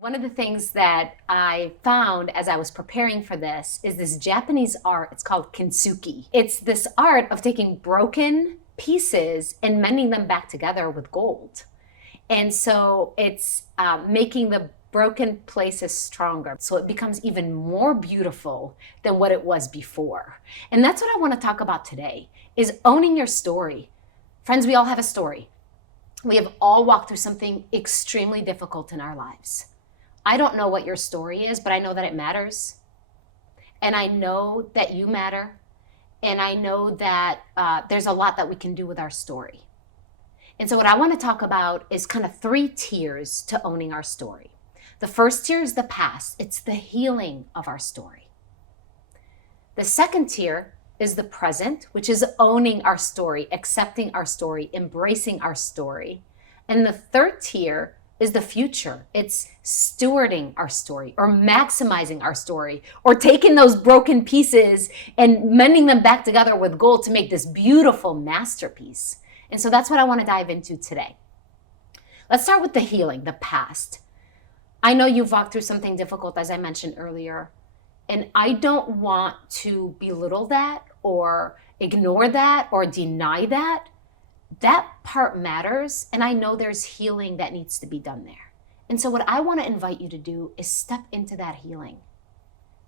One of the things that I found as I was preparing for this Japanese art. It's called kintsugi. It's this art of taking broken pieces and mending them back together with gold. And so it's making the broken places stronger. So it becomes even more beautiful than what it was before. And that's what I want to talk about today, is owning your story. Friends, we all have a story. We have all walked through something extremely difficult in our lives. I don't know what your story is, but I know that it matters. And I know that you matter. And I know that there's a lot that we can do with our story. And so what I want to talk about is kind of 3 tiers to owning our story. The first tier is the past. It's the healing of our story. The second tier is the present, which is owning our story, accepting our story, embracing our story. And the third tier is the future. It's stewarding our story, or maximizing our story, or taking those broken pieces and mending them back together with gold to make this beautiful masterpiece. And so that's what I want to dive into today. Let's start with the healing, the past. I know you've walked through something difficult, as I mentioned earlier, and I don't want to belittle that or ignore that or deny that. That part matters, and I know there's healing that needs to be done there. And so what I want to invite you to do is step into that healing.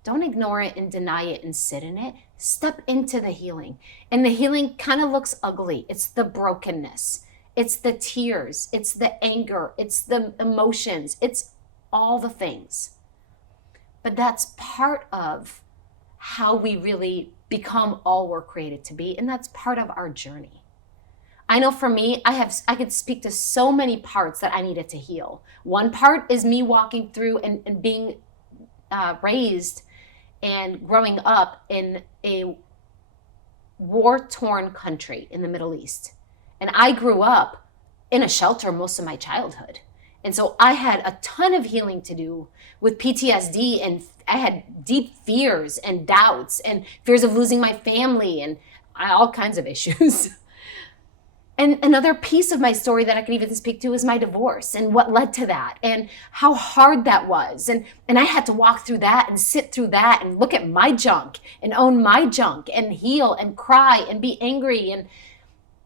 Don't ignore it and deny it and sit in it. Step into the healing. And the healing kind of looks ugly. It's the brokenness. It's the tears. It's the anger. It's the emotions. It's all the things. But that's part of how we really become all we're created to be, and that's part of our journey. I know for me, I could speak to so many parts that I needed to heal. One part is me walking through and being raised and growing up in a war-torn country in the Middle East. And I grew up in a shelter most of my childhood. And so I had a ton of healing to do with PTSD, and I had deep fears and doubts and fears of losing my family and all kinds of issues. And another piece of my story that I could even speak to is my divorce and what led to that and how hard that was. And I had to walk through that and sit through that and look at my junk and own my junk and heal and cry and be angry. And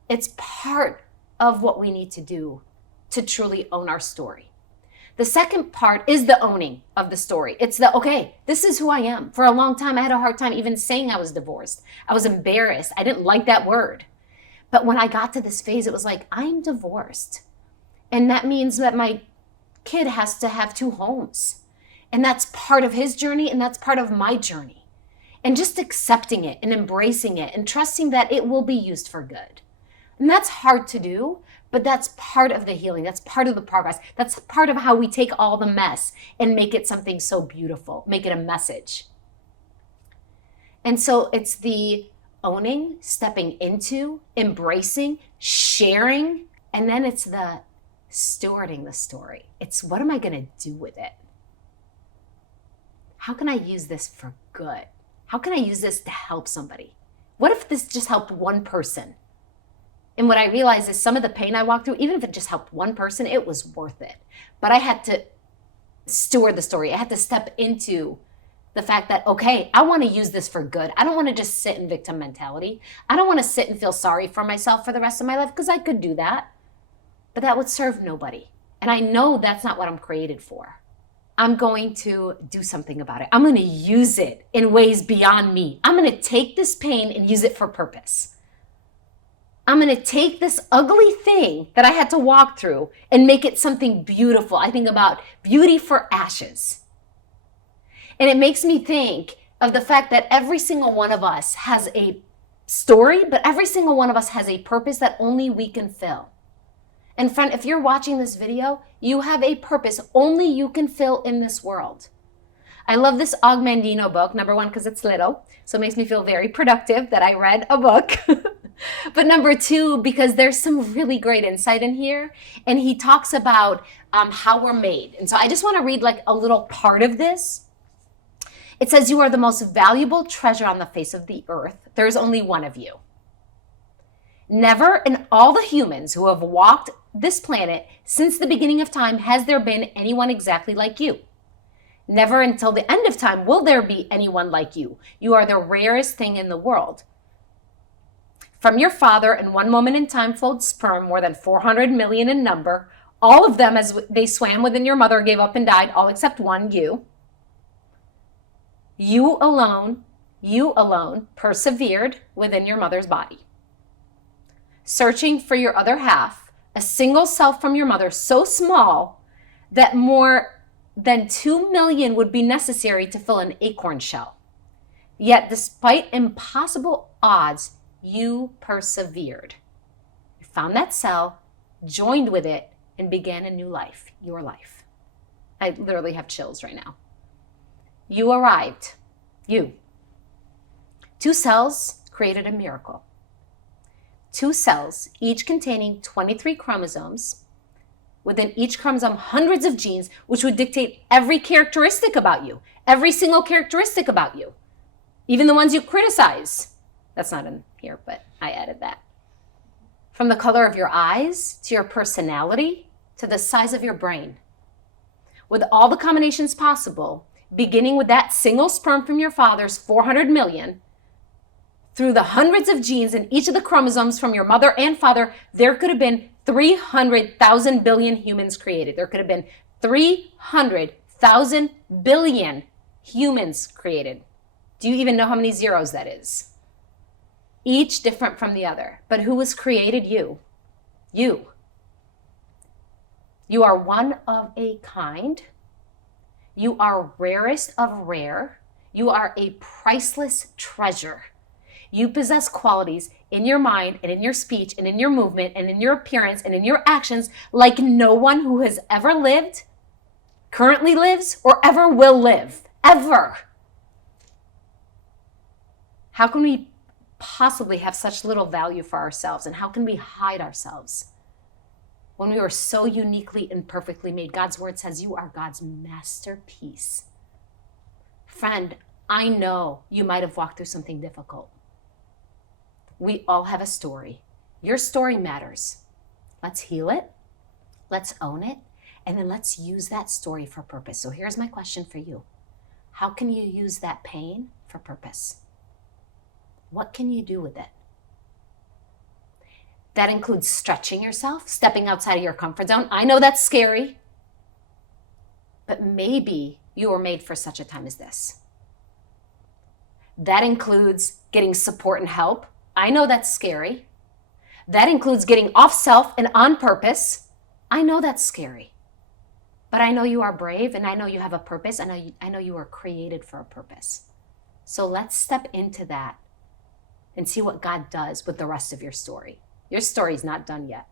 it's part of what we need to do to truly own our story. The second part is the owning of the story. It's okay, this is who I am. For a long time, I had a hard time even saying I was divorced. I was embarrassed. I didn't like that word. But when I got to this phase, it was like, I'm divorced. And that means that my kid has to have 2 homes. And that's part of his journey, and that's part of my journey. And just accepting it and embracing it and trusting that it will be used for good. And that's hard to do, but that's part of the healing. That's part of the progress. That's part of how we take all the mess and make it something so beautiful, make it a message. And so it's the owning, stepping into, embracing, sharing, and then it's the stewarding the story. It's what am I going to do with it? How can I use this for good? How can I use this to help somebody? What if this just helped one person? And what I realized is some of the pain I walked through, even if it just helped one person, it was worth it. But I had to steward the story. I had to step into the fact that, okay, I want to use this for good. I don't want to just sit in victim mentality. I don't want to sit and feel sorry for myself for the rest of my life, because I could do that. But that would serve nobody. And I know that's not what I'm created for. I'm going to do something about it. I'm going to use it in ways beyond me. I'm going to take this pain and use it for purpose. I'm going to take this ugly thing that I had to walk through and make it something beautiful. I think about beauty for ashes. And it makes me think of the fact that every single one of us has a story, but every single one of us has a purpose that only we can fill. And friend, if you're watching this video, you have a purpose only you can fill in this world. I love this Og Mandino book, number 1, because it's little, so it makes me feel very productive that I read a book. But number 2, because there's some really great insight in here, and he talks about how we're made. And so I just want to read like a little part of this. It says, you are the most valuable treasure on the face of the earth. There is only one of you. Never in all the humans who have walked this planet, since the beginning of time, has there been anyone exactly like you. Never until the end of time will there be anyone like you. You are the rarest thing in the world. From your father, in one moment in time, flowed sperm, more than 400 million in number. All of them, as they swam within your mother, gave up and died, all except one, you. You alone persevered within your mother's body. Searching for your other half, a single self from your mother, so small that more than 2 million would be necessary to fill an acorn shell. Yet, despite impossible odds, you persevered. You found that cell, joined with it, and began a new life, your life. I literally have chills right now. You arrived. You. 2 cells created a miracle. 2 cells, each containing 23 chromosomes. Within each chromosome, hundreds of genes, which would dictate every characteristic about you, every single characteristic about you, even the ones you criticize. That's not in here, but I added that. From the color of your eyes, to your personality, to the size of your brain. With all the combinations possible, beginning with that single sperm from your father's 400 million, through the hundreds of genes in each of the chromosomes from your mother and father, there could have been 300,000 billion humans created. There could have been 300,000 billion humans created. Do you even know how many zeros that is? Each different from the other. But who was created? You. You. You are one of a kind. You are rarest of rare. You are a priceless treasure. You possess qualities in your mind and in your speech and in your movement and in your appearance and in your actions like no one who has ever lived, currently lives, or ever will live. Ever. How can we possibly have such little value for ourselves, and how can we hide ourselves when we were so uniquely and perfectly made? God's word says you are God's masterpiece. Friend, I know you might have walked through something difficult. We all have a story. Your story matters. Let's heal it. Let's own it. And then let's use that story for purpose. So here's my question for you. How can you use that pain for purpose? What can you do with it? That includes stretching yourself, stepping outside of your comfort zone. I know that's scary, but maybe you were made for such a time as this. That includes getting support and help. I know that's scary. That includes getting off self and on purpose. I know that's scary. But I know you are brave, and I know you have a purpose, and I know you are created for a purpose. So let's step into that and see what God does with the rest of your story. Your story's not done yet.